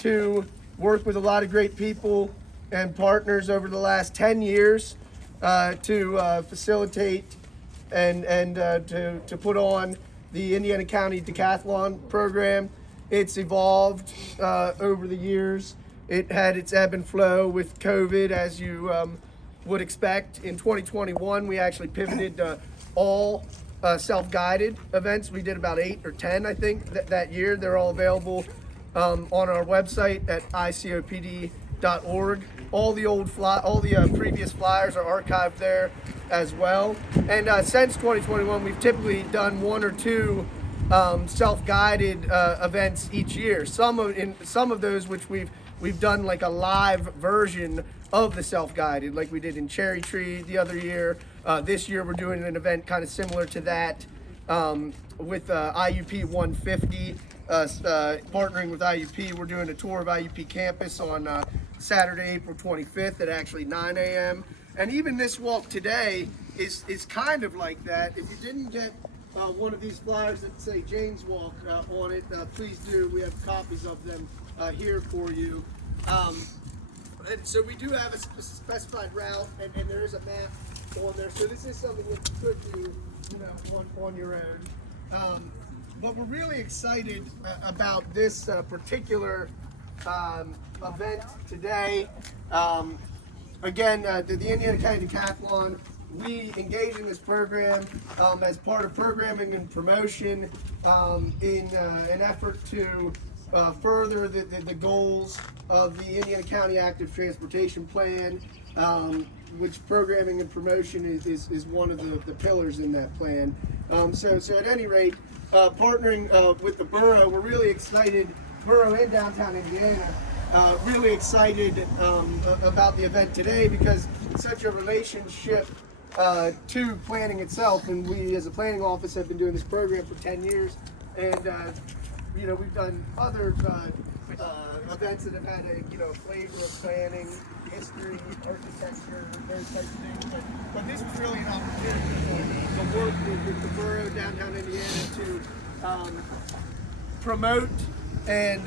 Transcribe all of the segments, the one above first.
to work with a lot of great people and partners over the last 10 years to facilitate and to put on the Indiana County Decathlon program. It's evolved over the years. It had its ebb and flow with COVID, as you would expect. In 2021, we actually pivoted to all self-guided events. We did about 8 or 10, I think, that year. They're all available on our website at icopd.org. All the previous flyers are archived there as well. And since 2021, we've typically done 1 or 2 self-guided events each year. Some of those which we've done like a live version of the self-guided, like we did in Cherry Tree the other year. This year we're doing an event kind of similar to that with IUP 150. Partnering with IUP, we're doing a tour of IUP campus on Saturday, April 25th at actually 9 a.m. And even this walk today is kind of like that. If you didn't get one of these flyers that say Jane's Walk on it, please do. We have copies of them here for you. And so we do have a specified route, and there is a map on there. So this is something that you could do, on your own. But we're really excited about this particular event today. Again, the Indiana County Decathlon, we engage in this program as part of programming and promotion in an effort to further the goals of the Indiana County Active Transportation Plan, which programming and promotion is one of the pillars in that plan. So at any rate, partnering with the Borough, we're really excited, Borough and downtown Indiana, really excited about the event today because it's such a relationship to planning itself. And we as a planning office have been doing this program for 10 years. And we've done other events that have had a flavor of planning, history, architecture, those types of things. But this was really an opportunity to work with the Borough, downtown Indiana, to promote and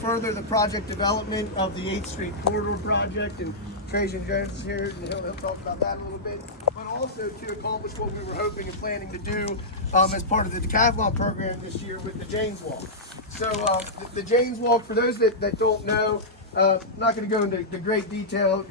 further the project development of the 8th Street Corridor project. And Trajan is here, and he'll talk about that a little bit. But also to accomplish what we were hoping and planning to do as part of the Decathlon program this year with the Jane's Walk. So the Jane's Walk, for those that don't know, I'm not going to go into great detail.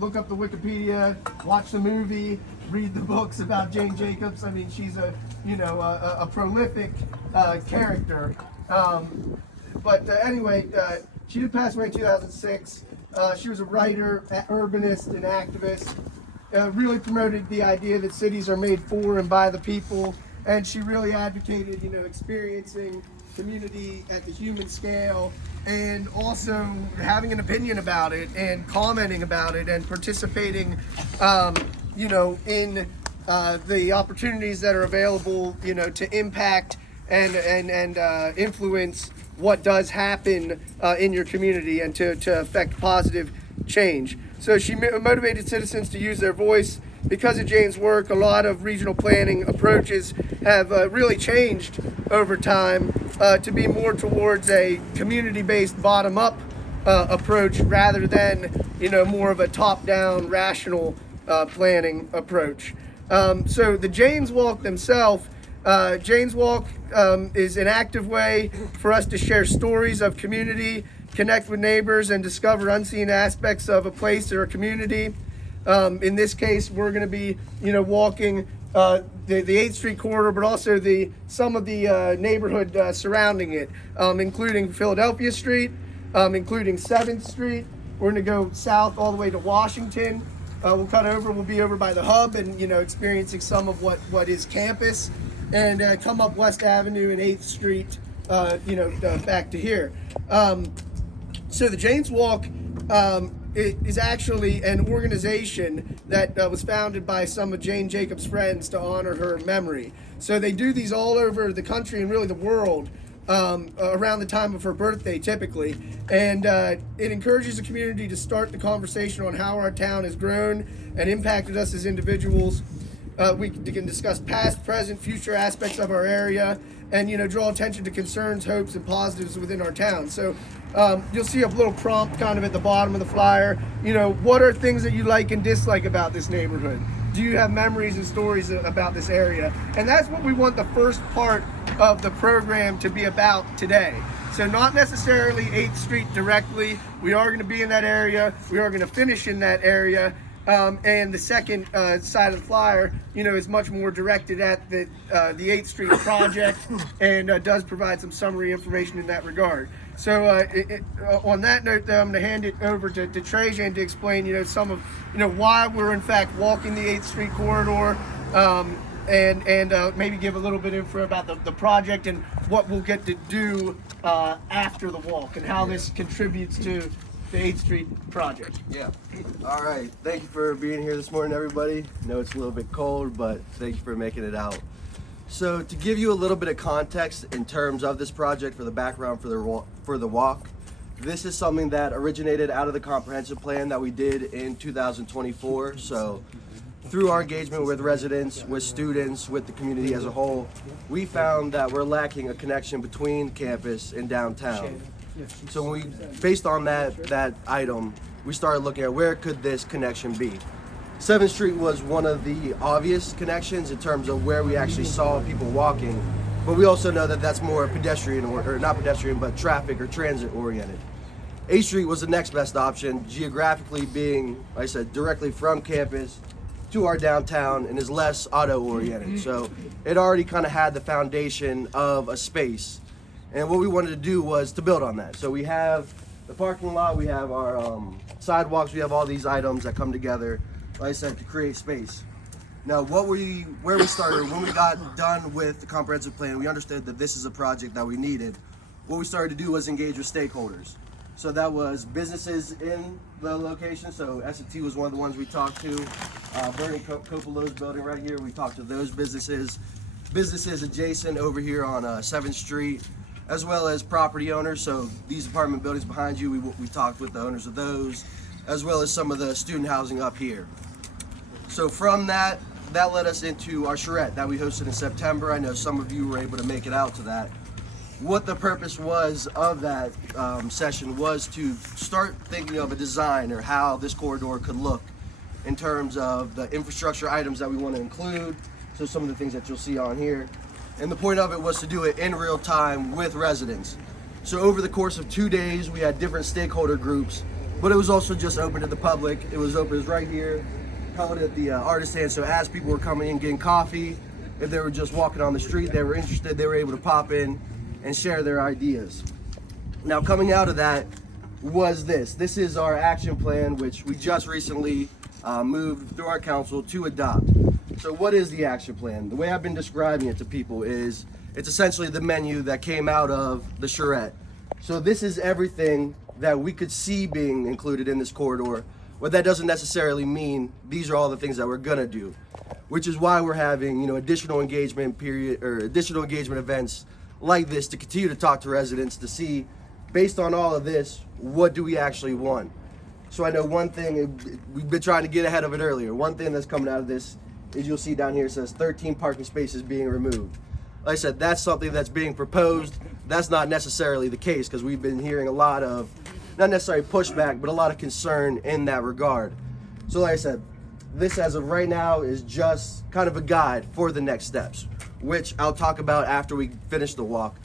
Look up the Wikipedia, watch the movie, read the books about Jane Jacobs. I mean, she's a prolific character. But anyway, she did pass away in 2006. She was a writer, urbanist, and activist. Really promoted the idea that cities are made for and by the people, and she really advocated, experiencing community at the human scale, and also having an opinion about it, and commenting about it, and participating, in the opportunities that are available, to impact and influence what does happen in your community and to affect positive change. So she motivated citizens to use their voice. Because of Jane's work, a lot of regional planning approaches have really changed over time to be more towards a community-based bottom-up approach rather than more of a top-down rational planning approach. So the Jane's Walk themselves, Jane's Walk is an active way for us to share stories of community, connect with neighbors, and discover unseen aspects of a place or a community. In this case, we're going to be, walking the 8th Street corridor, but also some of the neighborhood surrounding it, including Philadelphia Street, including 7th Street. We're going to go south all the way to Washington. We'll cut over. We'll be over by the hub and experiencing some of what is campus, and come up West Avenue and 8th Street, back to here. So the Jane's Walk it is actually an organization that was founded by some of Jane Jacobs' friends to honor her memory. So they do these all over the country and really the world around the time of her birthday typically. And it encourages the community to start the conversation on how our town has grown and impacted us as individuals. We can discuss past, present, future aspects of our area, and draw attention to concerns, hopes, and positives within our town. So you'll see a little prompt kind of at the bottom of the flyer. What are things that you like and dislike about this neighborhood? Do you have memories and stories about this area? And that's what we want the first part of the program to be about today. So not necessarily 8th Street directly. We are going to be in that area. We are going to finish in that area. And the second side of the flyer, is much more directed at the 8th Street project and does provide some summary information in that regard. So on that note, though, I'm going to hand it over to Trajan to explain, some of, why we're in fact walking the 8th Street corridor, and maybe give a little bit of info about the project and what we'll get to do after the walk and how this contributes to the 8th Street project. Yeah. All right. Thank you for being here this morning, everybody. I know it's a little bit cold, but thank you for making it out. So to give you a little bit of context in terms of this project, for the background for the walk, this is something that originated out of the comprehensive plan that we did in 2024. So through our engagement with residents, with students, with the community as a whole, we found that we're lacking a connection between campus and downtown. So when based on that item, we started looking at where could this connection be. 7th Street was one of the obvious connections in terms of where we actually saw people walking, but we also know that that's more pedestrian, or not pedestrian, but traffic or transit oriented. 8th Street was the next best option, geographically being, like I said, directly from campus to our downtown, and is less auto oriented. So it already kind of had the foundation of a space. And what we wanted to do was to build on that. So we have the parking lot, we have our sidewalks, we have all these items that come together, like I said, to create space. Now, where we started, when we got done with the comprehensive plan, we understood that this is a project that we needed. What we started to do was engage with stakeholders. So that was businesses in the location. So S&T was one of the ones we talked to. Bernie Coppolos building right here, we talked to those businesses. Businesses adjacent over here on 7th Street, as well as property owners. So these apartment buildings behind you, we talked with the owners of those, as well as some of the student housing up here. So from that led us into our charrette that we hosted in September. I know some of you were able to make it out to that. What the purpose was of that session was to start thinking of a design or how this corridor could look in terms of the infrastructure items that we want to include. So some of the things that you'll see on here. And the point of it was to do it in real time with residents. So over the course of 2 days, we had different stakeholder groups, but it was also just open to the public. It was open, it was right here, held at the artist stand. So as people were coming in getting coffee, if they were just walking on the street, they were interested, they were able to pop in and share their ideas. Now coming out of that was this. This is our action plan, which we just recently moved through our council to adopt. So what is the action plan? The way I've been describing it to people is it's essentially the menu that came out of the charrette. So this is everything that we could see being included in this corridor, but that doesn't necessarily mean these are all the things that we're gonna do, which is why we're having additional engagement events like this to continue to talk to residents to see, based on all of this, what do we actually want. So I know one thing, we've been trying to get ahead of it earlier. One thing that's coming out of this is you'll see down here it says 13 parking spaces being removed. Like I said, that's something that's being proposed. That's not necessarily the case, because we've been hearing a lot of, not necessarily pushback, but a lot of concern in that regard. So like I said, this as of right now is just kind of a guide for the next steps, which I'll talk about after we finish the walk.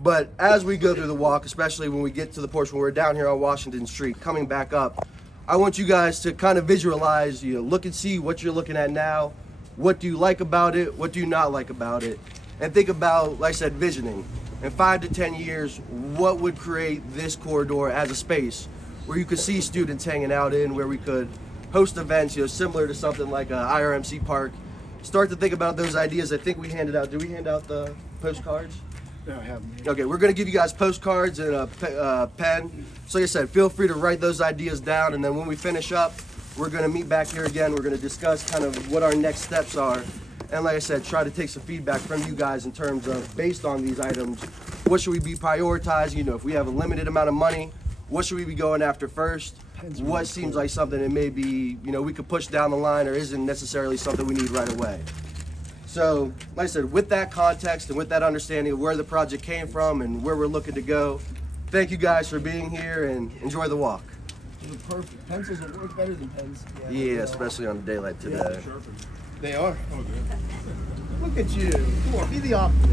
But as we go through the walk, especially when we get to the portion where we're down here on Washington Street, coming back up, I want you guys to kind of visualize, look and see what you're looking at now. What do you like about it? What do you not like about it? And think about, like I said, visioning. In 5 to 10 years, what would create this corridor as a space where you could see students hanging out in, where we could host events, similar to something like a IRMC park. Start to think about those ideas. I think we handed out, did we hand out the postcards? No, I haven't. Okay, we're gonna give you guys postcards and a pen. So like I said, feel free to write those ideas down, and then when we finish up, we're gonna meet back here again. We're gonna discuss kind of what our next steps are. And like I said, try to take some feedback from you guys in terms of, based on these items, what should we be prioritizing? If we have a limited amount of money, what should we be going after first? What seems like something that maybe, we could push down the line or isn't necessarily something we need right away. So, like I said, with that context and with that understanding of where the project came from and where we're looking to go, thank you guys for being here and enjoy the walk. They're perfect. Pencils will work better than pens. Yeah, especially on a day like today. They are. Look at you. Come on, be the optimist.